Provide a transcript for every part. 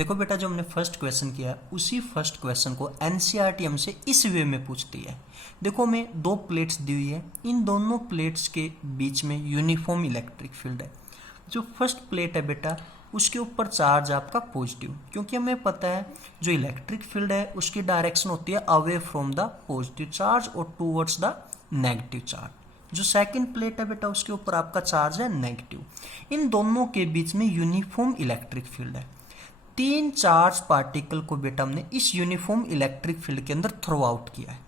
देखो बेटा, जो हमने फर्स्ट क्वेश्चन किया उसी फर्स्ट क्वेश्चन को एनसीईआरटी हमसे इस वे में पूछती है। देखो हमें दो प्लेट्स दी हुई है, इन दोनों प्लेट्स के बीच में यूनिफॉर्म इलेक्ट्रिक फील्ड है। जो फर्स्ट प्लेट है बेटा उसके ऊपर चार्ज आपका पॉजिटिव, क्योंकि हमें पता है जो इलेक्ट्रिक फील्ड है उसकी डायरेक्शन होती है away from the positive charge और टूवर्ड्स द नेगेटिव चार्ज। जो सेकंड प्लेट है बेटा उसके ऊपर आपका चार्ज है नेगेटिव। इन दोनों के बीच में यूनिफॉर्म इलेक्ट्रिक फील्ड है। तीन चार्ज पार्टिकल को बेटा हमने इस यूनिफॉर्म इलेक्ट्रिक फील्ड के अंदर थ्रो आउट किया है।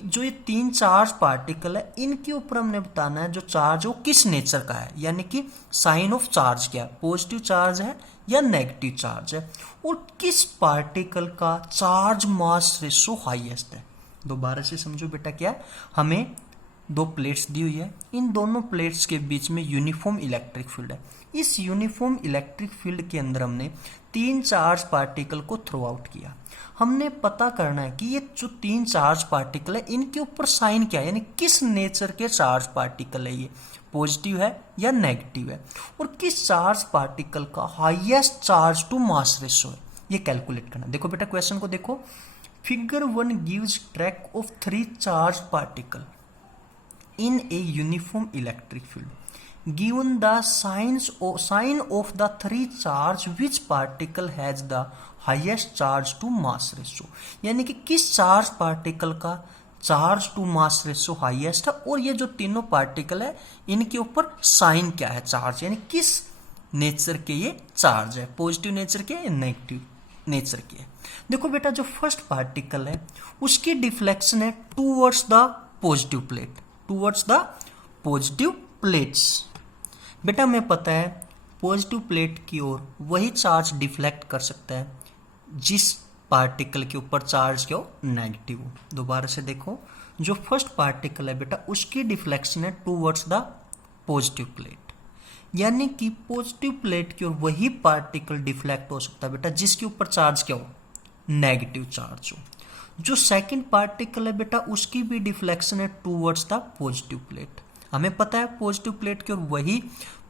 जो ये तीन चार्ज पार्टिकल है इनके ऊपर हमने बताना है जो चार्ज वो किस नेचर का है, यानी कि साइन ऑफ चार्ज क्या है, पॉजिटिव चार्ज है या नेगेटिव चार्ज है, और किस पार्टिकल का चार्ज मास रेशो हाईएस्ट है। दोबारा से समझो बेटा, क्या हमें दो प्लेट्स दी हुई है, इन दोनों प्लेट्स के बीच में यूनिफॉर्म इलेक्ट्रिक फील्ड है। इस यूनिफॉर्म इलेक्ट्रिक फील्ड के अंदर हमने तीन चार्ज पार्टिकल को थ्रो आउट किया। हमने पता करना है कि ये जो तीन चार्ज पार्टिकल है इनके ऊपर साइन क्या है, यानी किस नेचर के चार्ज पार्टिकल है, ये पॉजिटिव है या नेगेटिव है, और किस चार्ज पार्टिकल का highest charge to mass ratio है, ये कैलकुलेट करना। देखो बेटा क्वेश्चन को देखो, figure 1 gives track of 3 charge particle in a uniform electric field given the sign of the 3 charge which particle has the highest charge to mass ratio, यानी कि किस चार्ज पार्टिकल का charge to mass ratio highest है, और ये जो तीनों particle है इनके ऊपर साइन क्या है, चार्ज, यानी किस नेचर के ये चार्ज है, पॉजिटिव नेचर के या नेगेटिव नेचर के। देखो बेटा जो फर्स्ट पार्टिकल है उसकी डिफ्लेक्शन है towards the positive plate, towards the positive plates. बेटा हमें पता है पॉजिटिव प्लेट की ओर वही चार्ज डिफ्लेक्ट कर सकता है जिस पार्टिकल के ऊपर चार्ज क्या हो, नेगेटिव हो। दोबारा से देखो, जो फर्स्ट पार्टिकल है बेटा उसकी डिफ्लेक्शन है टूवर्ड्स द पॉजिटिव प्लेट, यानी कि पॉजिटिव प्लेट की ओर वही पार्टिकल डिफ्लेक्ट हो सकता है बेटा जिसके ऊपर चार्ज क्या हो, नेगेटिव चार्ज हो। जो सेकंड पार्टिकल है बेटा उसकी भी डिफ्लेक्शन है टूवर्ड्स द पॉजिटिव प्लेट। हमें पता है पॉजिटिव प्लेट की ओर वही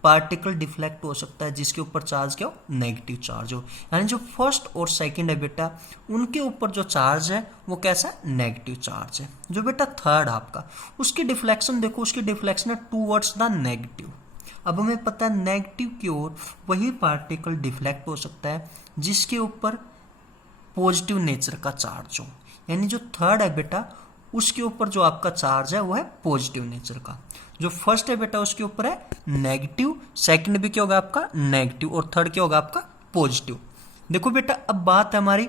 पार्टिकल डिफ्लेक्ट हो सकता है जिसके ऊपर चार्ज क्या हो, नेगेटिव चार्ज हो। यानी जो फर्स्ट और सेकंड है बेटा उनके ऊपर जो चार्ज है वो कैसा है, नेगेटिव चार्ज है। जो बेटा थर्ड आपका उसकी डिफ्लेक्शन देखो, उसकी डिफ्लेक्शन है टूवर्ड्स द नेगेटिव। अब हमें पता है नेगेटिव की ओर वही पार्टिकल डिफ्लेक्ट हो सकता है जिसके ऊपर पॉजिटिव नेचर का चार्ज हो, यानी जो थर्ड है बेटा उसके ऊपर जो आपका चार्ज है वो है पॉजिटिव नेचर का। जो फर्स्ट है बेटा उसके ऊपर है नेगेटिव, सेकंड भी क्या होगा आपका नेगेटिव, और थर्ड क्या होगा आपका पॉजिटिव। देखो बेटा अब बात है हमारी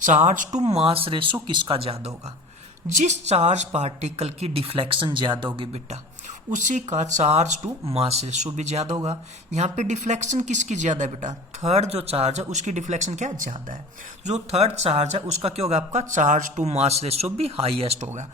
चार्ज टू मास रेशो किसका ज्यादा होगा। जिस चार्ज पार्टिकल की डिफ्लेक्शन ज्यादा होगी बेटा उसी का चार्ज टू मास रेशो भी ज्यादा होगा। यहाँ पे डिफ्लेक्शन किसकी ज्यादा है बेटा, थर्ड जो चार्ज है उसकी डिफ्लेक्शन क्या ज्यादा है। जो थर्ड चार्ज है उसका क्या होगा आपका चार्ज टू मास रेशो भी हाईएस्ट होगा।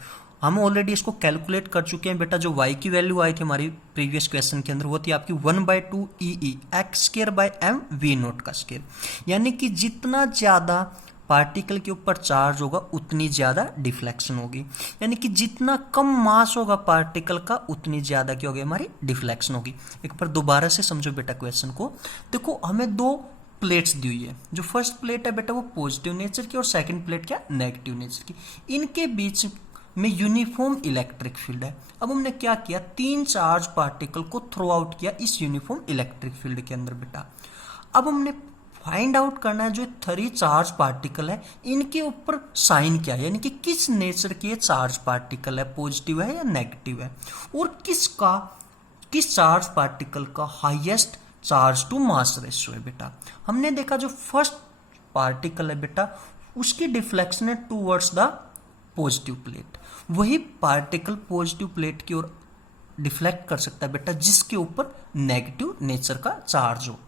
हम ऑलरेडी इसको कैलकुलेट कर चुके हैं बेटा। जो y की वैल्यू आई थी हमारी प्रीवियस क्वेश्चन के अंदर वो थी आपकी 1/2 EE x square by m v not का स्क्वायर, यानी कि जितना ज्यादा पार्टिकल के ऊपर चार्ज होगा उतनी ज्यादा डिफ्लेक्शन होगी, यानी कि जितना कम मास होगा पार्टिकल का उतनी ज्यादा क्या होगी हमारी डिफ्लेक्शन होगी। एक बार दोबारा से समझो बेटा क्वेश्चन को। देखो हमें दो प्लेट्स दी हुई है, जो फर्स्ट प्लेट है बेटा वो पॉजिटिव नेचर की और सेकंड प्लेट क्या नेगेटिव नेचर की। इनके बीच में यूनिफॉर्म इलेक्ट्रिक फील्ड है। अब हमने क्या किया, तीन चार्ज पार्टिकल को थ्रो आउट किया इस यूनिफॉर्म इलेक्ट्रिक फील्ड के अंदर बेटा। अब हमने फाइंड आउट करना है जो 3 चार्ज पार्टिकल है इनके ऊपर साइन क्या है, यानी कि किस नेचर के चार्ज पार्टिकल है, पॉजिटिव है या नेगेटिव है, और किस चार्ज पार्टिकल का highest charge to mass ratio है बेटा। हमने देखा जो फर्स्ट पार्टिकल है बेटा उसकी डिफ्लेक्शन है टूवर्ड्स द पॉजिटिव प्लेट, वही पार्टिकल पॉजिटिव प्लेट की ओर डिफ्लेक्ट कर सकता है बेटा जिसके ऊपर नेगेटिव नेचर का चार्ज हो।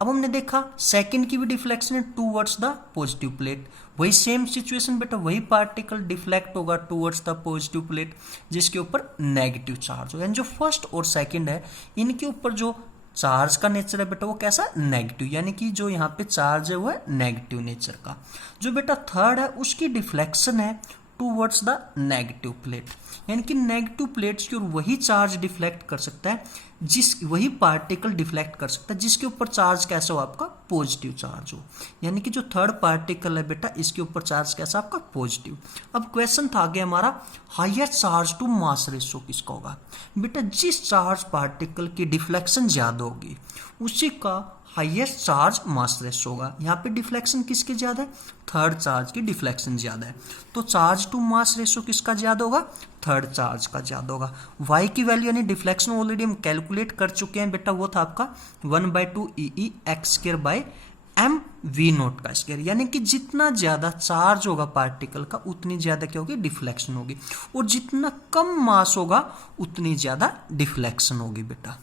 अब हमने देखा सेकंड की भी डिफ्लेक्शन है टूवर्ड्स द पॉजिटिव प्लेट, वही सेम सिचुएशन बेटा, वही पार्टिकल डिफ्लेक्ट होगा टूवर्ड्स द पॉजिटिव प्लेट जिसके ऊपर नेगेटिव चार्ज हो। यानी जो फर्स्ट और सेकंड है इनके ऊपर जो चार्ज का नेचर है बेटा वो कैसा नेगेटिव, यानी कि जो यहाँ पे चार्ज है वो है नेगेटिव नेचर का। जो बेटा थर्ड है उसकी डिफ्लेक्शन है टूवर्ड्स द नेगेटिव प्लेट, यानी कि नेगेटिव प्लेट्स की ओर वही चार्ज डिफ्लेक्ट कर सकता है, वही पार्टिकल डिफ्लेक्ट कर सकता है जिसके ऊपर चार्ज कैसा हो, आपका पॉजिटिव चार्ज हो। यानी कि जो थर्ड पार्टिकल है बेटा, इसके ऊपर चार्ज कैसा आपका पॉजिटिव। अब क्वेश्चन था आगे हमारा, highest charge to mass ratio किसका होगा। बेटा जिस चार्ज पार्टिकल की डिफ्लेक्शन ज्यादा होगी उसी का हाईएस्ट चार्ज मास रेशो होगा। यहाँ पे डिफ्लेक्शन किसकी ज्यादा है, थर्ड चार्ज की डिफ्लेक्शन ज्यादा है, तो चार्ज टू मास रेशो किसका ज्यादा होगा, थर्ड चार्ज का ज्यादा होगा। y की वैल्यू यानी डिफ्लेक्शन ऑलरेडी हम कैलकुलेट कर चुके हैं बेटा, वो था आपका 1/2 EE x square by m v note का स्क्वायर, यानी कि जितना ज्यादा चार्ज होगा पार्टिकल का उतनी ज्यादा क्या होगी, डिफ्लेक्शन होगी, और जितना कम मास होगा उतनी ज्यादा डिफ्लेक्शन होगी बेटा।